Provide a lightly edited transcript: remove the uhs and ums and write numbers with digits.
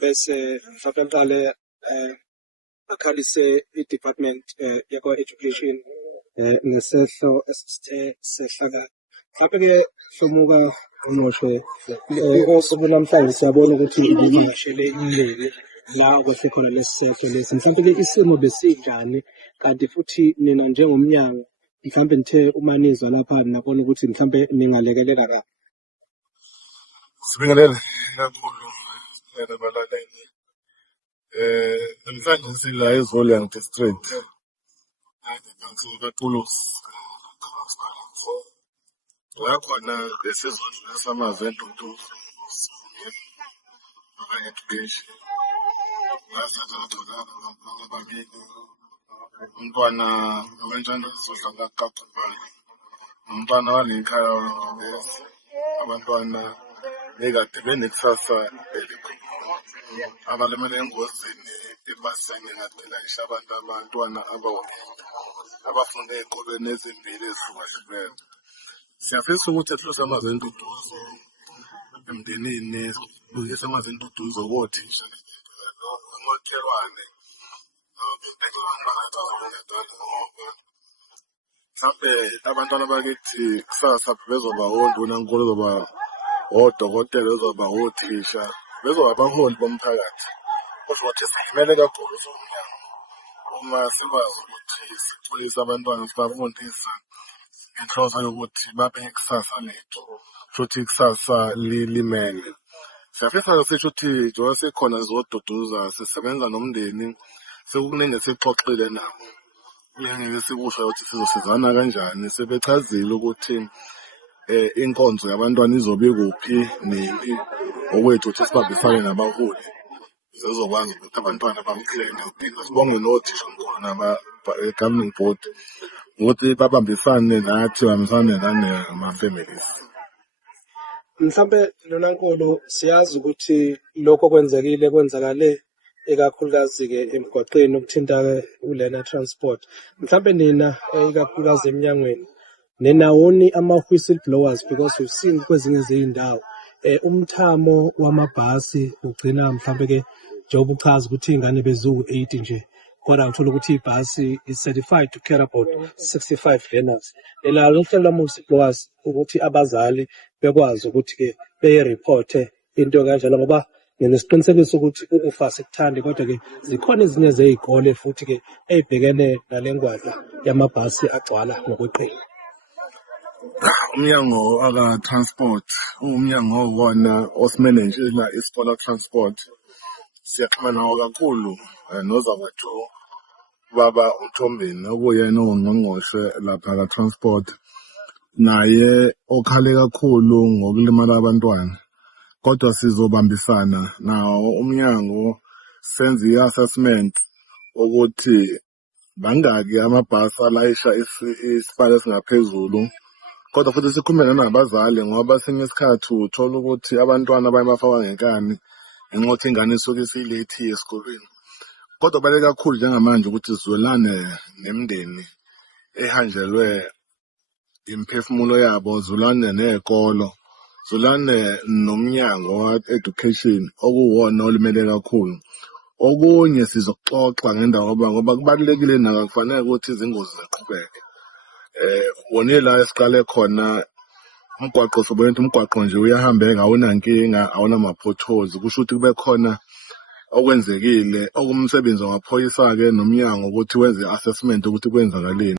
bese mhlawumbe ngiqale akhalise i-department yakwa-education nesehlo esithe sehlakala. Mhlawumbe-ke Hlomuka Ngqoshe, osuku namhlanje siyabona ukuthi ivakashele iningi la okwehle khona lesi sehlo lesi. Mhlawumbe-ke isimo besinjani, kanti futhi nina njengomnyango mhlawumbe nithe uma nizwa lapha nabona ukuthi mhlawumbe ningalekelela kabi. Sibingelele kakhulu abalaleli. Namhlanje sila eZolang District. La khona besizodlula samaventi uNtuzu education. Umntwana abantwana bezodlala kakhulu. Umntwana walenkhaya abantwana nekade benekusasa elikhulu. Abalimele engozini ebhasini ngadelayisha abantwana abafunda ey'kolweni ezimbili ezihlukahlukene. Siyafisa ukuthi sihlose amaventi uDuzo emndenini, sibuyise amaventi uDuzo kothisha amakhelwane mhlawumbe abantwana bakithi kusasa bezoba ondunankulu, bezoba odokotela, bezoba othisha, bezoba abaholi bomphakathi. Kusho ukuthi simele kakhulu somnyango uma sikwazi ukuthi sixolise abantwana, sibafundisa ngenhloso yokuthi babe ikusasa lethu, futhi ikusasa limele. Siyafisa sisho ukuthi njengoba sikhona sizoduduza, sisebenza nomndeni, sekukuningi sixoxile nabo. Ngeke sikusho ukuthi sizosizana kanjani, sebechazile ukuthi inkonzo yabantwana izobe kuphi nini, okwethu ukuthi sibambisane nabaholi sizokwazi ukuthi abantwana bamkleme. Sibonge nothisha mkhulu nama-governing board ukuthi babambisane nathi, babambisane nama-families. Mhlawumbe Nonankulu, siyazi ukuthi lokho kwenzakale ikakhulukazi-ke emgwaqeni okuthinta-ke ulena transport. Mhlawumbe nina ikakhulukazi emnyangweni ninawoni ama-whistleblowers, because we've seen kwezinye zey'ndawo umthamo wamabhasi ugcina mhlawumbe-ke njengoba uchaza ukuthi iy'ngane beziwu-8 nje, kodwa ngithola ukuthi ibhasi is certified to carry about 65 learners. Nina uhlelo lama-whistleblowers ukuthi abazali bekwazi ukuthi-ke beye-reporte into kanjalo, ngoba nginesiqinisekiso ukuthi ukufa sikuthandi, kodwa-ke zikhona ezinye zey'kole futhi-ke ey'bhekene nale ngwadla yamabhasi agcwala ngokweqile. Umnyango aka-transport umnyango owona osimenenjela isikole transport. Siyaxhumana kakhulu nozakwethu baba uThombeni, okuyena ongqongqoshe lapha ka-transport, naye okhale kakhulu ngokulimala abantwana. Kodwa sizobambisana nawo umnyango senze i-assessment ukuthi bangaki amabhasi alayisha isibalo esingaphezulu. Kodwa futhi sikhulume nabazali, ngoba esinye isikhathi uthola ukuthi abantwana bayabafaka ngenkani ngenxa yokuthi ingane isuke isiyilethi esikolweni. Kodwa baleke kakhulu njengamanje ukuthi sizwelane nemindeni ehanjelwe imiphefumulo yabo, zwelane nezikolo, zwelane nomnyango wa-education okuwona olimele kakhulu. Okunye sizoxoxa ngendaba ngoba kubalulekile nako, kufanele ukuthi izingozi ziqhubeke. Wona la esiqale khona umgwaqo, sobona ukuthi umgwaqo nje uyahambeka, awunankinga, awunama-potholes. Kusho ukuthi kube khona okwenzekile, okumsebenzi wamaphoyisa-ke nomnyango ukuthi wenze i-assessment ukuthi kwenzakaleni.